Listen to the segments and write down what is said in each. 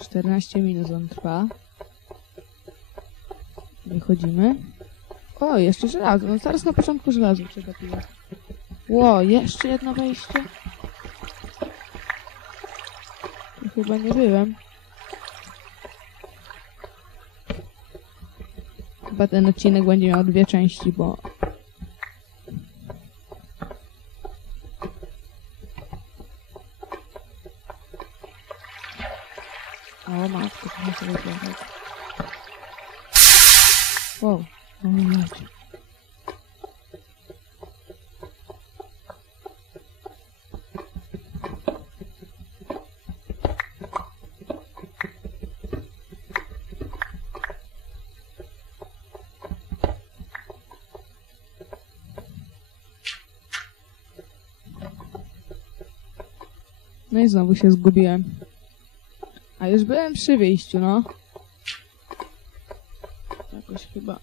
14 minut on trwa. Wychodzimy. O, jeszcze żelazo. No zaraz na początku żelazo przegapiłem. Ło, jeszcze jedno wejście. Tu chyba nie byłem. Chyba ten odcinek będzie miał dwie części, bo... O matko. Wow, o macie. No i znowu się zgubiłem. Już byłem przy wyjściu, no. Jakoś chyba.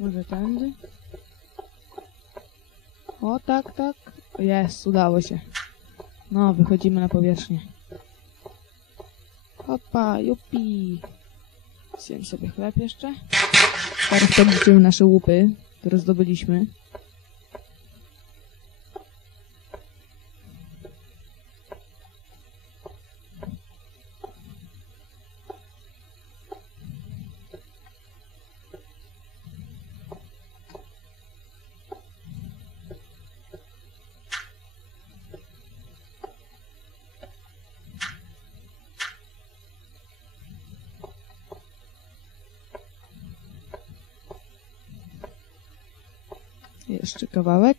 Może tędy? O, tak, tak. Jest, udało się. No, wychodzimy na powierzchnię. Hopa, jupi. Zjem sobie chleb jeszcze. Teraz podliczymy nasze łupy, które zdobyliśmy. Jeszcze kawałek.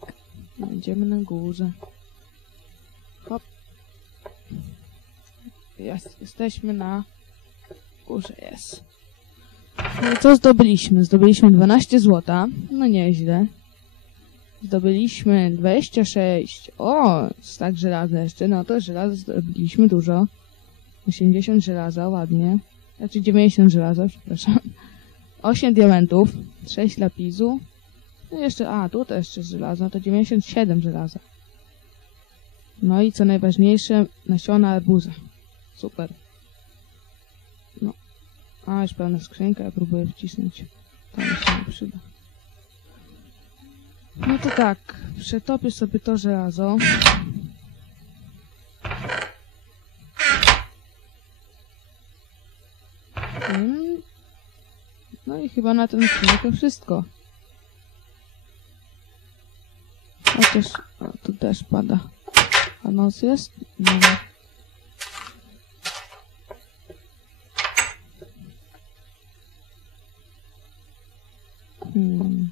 Będziemy na górze. Hop. Jest, jesteśmy na górze, jest. No i co zdobyliśmy? Zdobyliśmy 12 złota. No nieźle. Zdobyliśmy 26. O, tak żelaza jeszcze. No to żelaza zdobyliśmy dużo. 80 żelaza, ładnie. Znaczy 90 żelaza, przepraszam. 8 diamentów, 6 lapisu, no jeszcze, a, tu też jeszcze żelazo, to 97 żelaza. No i co najważniejsze, nasiona arbuza. Super. No. A, już pełna skrzynka, ja próbuję wcisnąć. Się nie przyda. No to tak, przetopię sobie to żelazo. Mm. No i chyba na ten odcinek to wszystko. O, tu też pada. A jest? Nie. Hmm.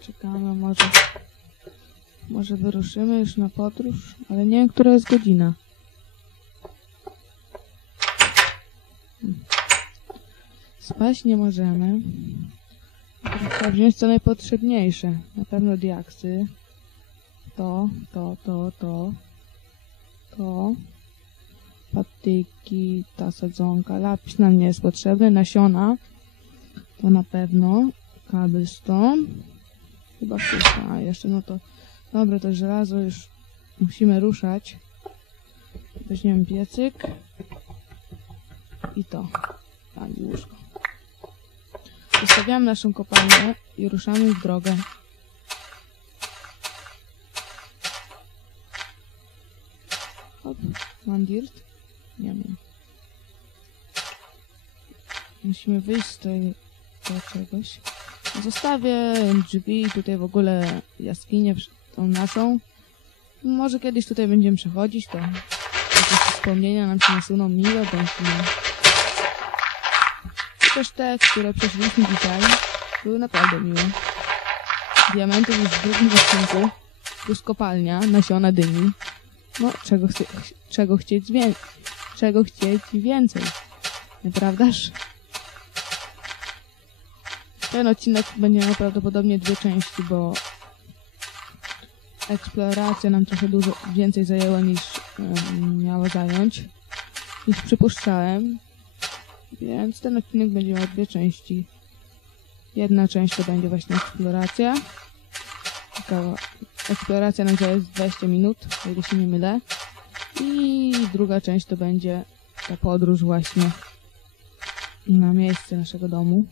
Czekamy, może... Może wyruszymy już na podróż, ale nie wiem, która jest godzina. Spać nie możemy. Trzeba wziąć co najpotrzebniejsze. Na pewno diaksy. To, to, to, to. To. Patyki, ta sadzonka. Lapis nam nie jest potrzebny. Nasiona. To na pewno. Cobblestone. Chyba wszystko. A jeszcze no to... Dobra, to żelazo już musimy ruszać. Weźmiemy piecyk. I to. Tak, łóżko. Zostawiamy naszą kopalnię i ruszamy w drogę. Hop, mam? Nie wiem. Musimy wyjść z tej, tego czegoś. Zostawię drzwi, tutaj w ogóle jaskinię tą naszą. Może kiedyś tutaj będziemy przechodzić, to jakieś wspomnienia nam się nasuną miłe, bądź Chociaż te, które przeszliśmy dzisiaj, były naprawdę miłe. Diamentów już w drugim odcinku, plus kopalnia, nasiona dyni. No, czego, chcie, czego chcieć więcej? Czego chcieć więcej? Nieprawdaż? Ten odcinek będzie miał prawdopodobnie dwie części, bo eksploracja nam trochę dużo więcej zajęła niż um, miała zająć, niż przypuszczałem. Więc ten odcinek będzie miał dwie części. Jedna część to będzie właśnie eksploracja. Taka eksploracja na jest 20 minut, o ile się nie mylę. I druga część to będzie ta podróż właśnie na miejsce naszego domu.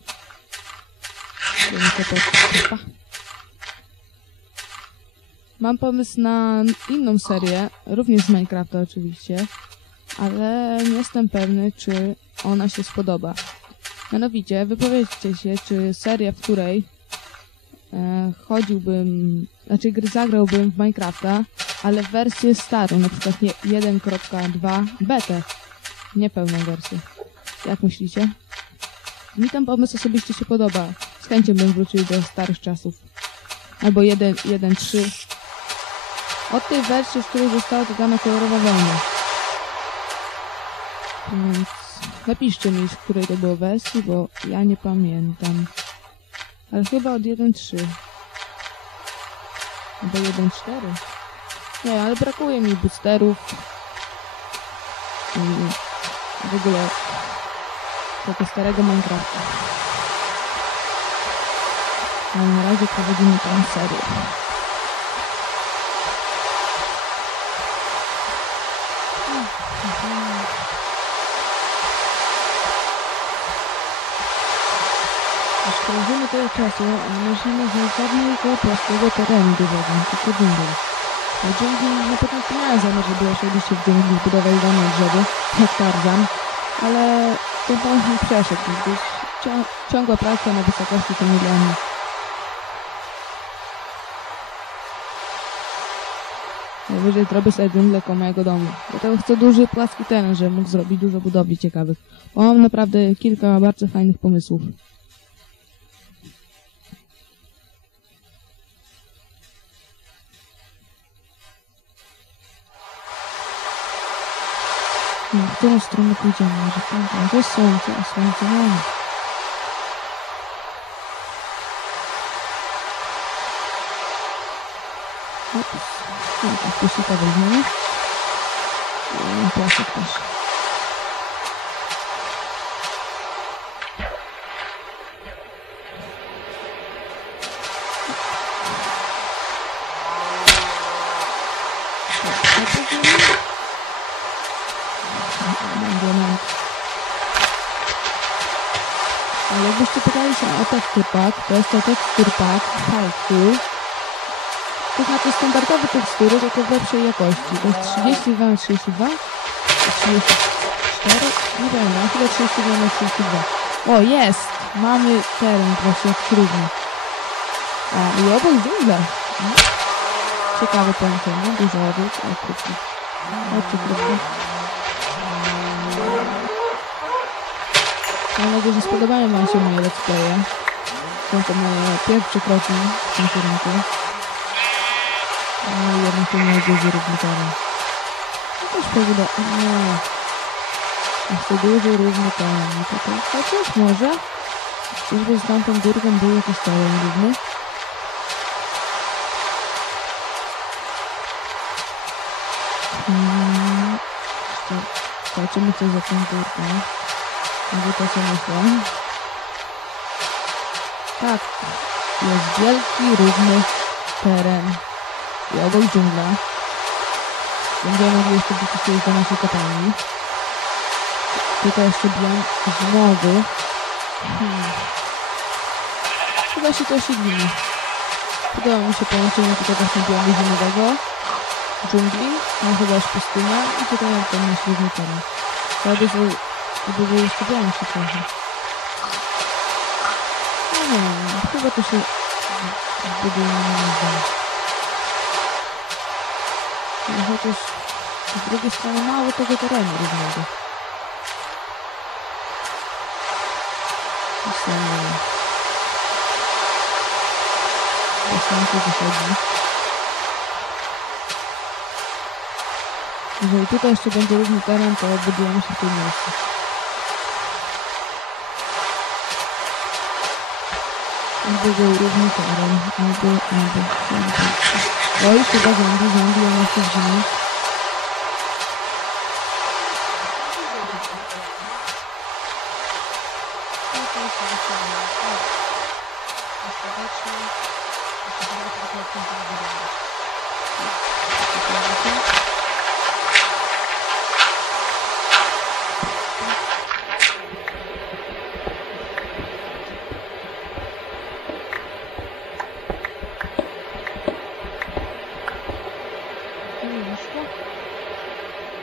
Mam pomysł na inną serię, również z Minecrafta oczywiście, ale nie jestem pewny, czy ona się spodoba. Mianowicie, wypowiedzcie się, czy seria, w której e, chodziłbym, znaczy gry zagrałbym w Minecrafta, ale w wersję starą, na przykład nie 1.2 betę, nie pełną wersję. Jak myślicie? Mi ten pomysł osobiście się podoba. Z chęcią bym wrócił do starych czasów. Albo 1.3. Od tej wersji, z której została dodana kolorowa wełna. Więc napiszcie mi, z której to było wersji, bo ja nie pamiętam. Ale chyba od 1.3. Albo 1.4. Nie, ale brakuje mi boosterów. I w ogóle tego starego Minecrafta. Ale na razie prowadzimy tę serię. Krążymy tyle czasu, myślimy, że żadnego płaskiego terenu dużego, tylko dżungli. Na dżungli na początku miałem zamiar, żeby osiedlić się w dżungli, zbudować dom na drzewie, jak Tarzan, ale ten pomysł mi przeszedł, gdyż cią- ciągła praca na wysokości to nie dla mnie. Najwyżej zrobię sobie dżunglę koło mojego domu. Dlatego chcę duży, płaski teren, żeby mógł zrobić dużo budowli ciekawych. Bo mam naprawdę kilka bardzo fajnych pomysłów. No, w którą stronę pójdziemy? Może tam, gdzie jest słońce, a słońca nie ma. Ups. No, tak, pusika weźmiemy. I piasek też. Tak, tak weźmiemy. Diament. Ale jakbyście pytali się o tekstur pack, to jest to tekstur pack Haiku. To znaczy standardowe tekstury, tylko w lepszej jakości. To jest 32 na 32 34? Nie wiem, no chyba 32 na 32 O, jest! Mamy teren właśnie trudny. A, i obok dżungla. No. Ciekawe połączenie, dużo ogród, o krótko. Chodźcie krótko. Mam nadzieję, że spodobają Wam się moje let's playe. Są to moje pierwsze kroki w tym kierunku. No i jednak duży równy teren. No też powoda... Nie. Jest to to to... Chociaż może... Czyżby z tamtą górką był jakiś teren równy? Hmm. Zobaczymy co za tą górką. Może to co myślę. Tak. Jest wielki, równy teren. I obok dżungla. Będziemy mogli jeszcze kiedyś do naszej kopalni. Tutaj jeszcze biom zimowy. Hmm. Chyba się to osiedlimy. Podoba mi się połączenie tutaj właśnie biomu zimowego, dżungli, tam chyba już pustynia i tutaj mam ten równy teren. To by, że- to by było jeszcze większy trochę. No nie wiem, chyba to się zbuduje na dom. No chociaż z drugiej strony mało tego terenu równego. Myślę, że słońce wychodzi. Jeżeli tutaj jeszcze będzie równy teren, to budujemy się w tym miejscu. Jakby był równy teren, albo, albo, albo. Oj, chyba zombie, zombie, on jeszcze zginie. serdecznie. Jeszcze raz tylko odcinka wybrałem. To nie wyszło.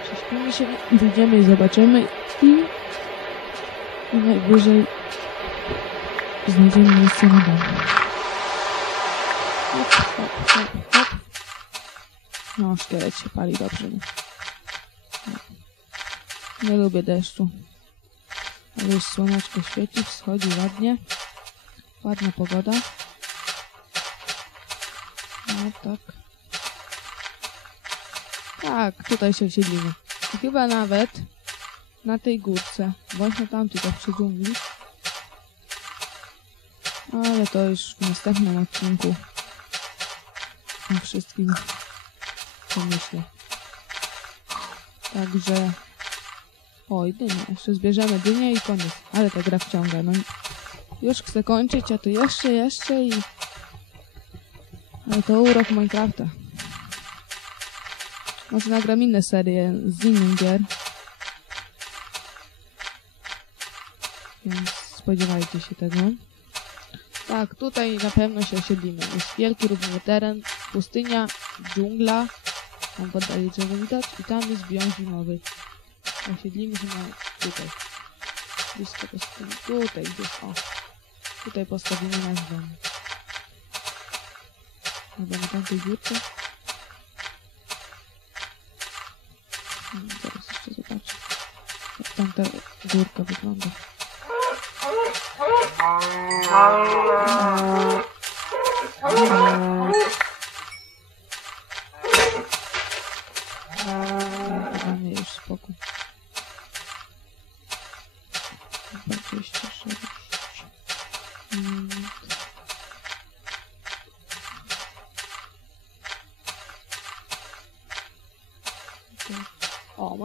Prześpimy się, wyjdziemy i zobaczymy i, najwyżej znajdziemy miejsce na dom. Hop, hop, hop, hop. No, szkielet się pali dobrze. Nie, nie lubię deszczu. Ale już słoneczko świeci, wschodzi ładnie. Ładna pogoda. No tak. Tak, tutaj się siedzimy. I chyba nawet na tej górce, bądź na tamtej, tak przy dżungli. Ale to już w następnym odcinku o wszystkim pomyślę. Także... Oj, dynia. Jeszcze zbierzemy dynię i koniec. Ale ta gra wciąga. No, już chcę kończyć, a tu jeszcze, jeszcze i... Ale to urok Minecrafta. Może nagram inne serie z innych gier. Więc spodziewajcie się tego. Tak, tutaj na pewno się osiedlimy. Jest wielki, równy teren, pustynia, dżungla. Tam w oddali drzewo widać i tam jest biom zimowy. Osiedlimy się na tutaj. Blisko pustyni. Tutaj gdzieś, o. Tutaj postawimy nasz dom. Albo na tamtej górce. Jak tamta górka wygląda. Dobra,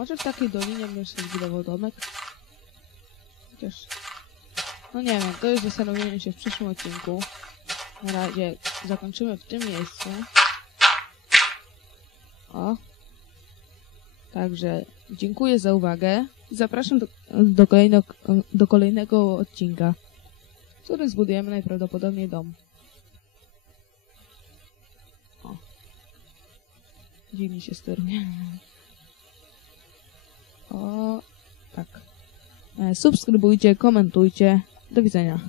może w takiej dolinie bym sobie zbudował domek. Chociaż... No nie wiem, to jest zastanowienie się w przyszłym odcinku. Na razie zakończymy w tym miejscu. O. Także dziękuję za uwagę zapraszam do, do, kolejno, do kolejnego odcinka, w którym zbudujemy najprawdopodobniej dom. O. Dziwnie się steruje. O, tak. E, Subskrybujcie, komentujcie. Do widzenia.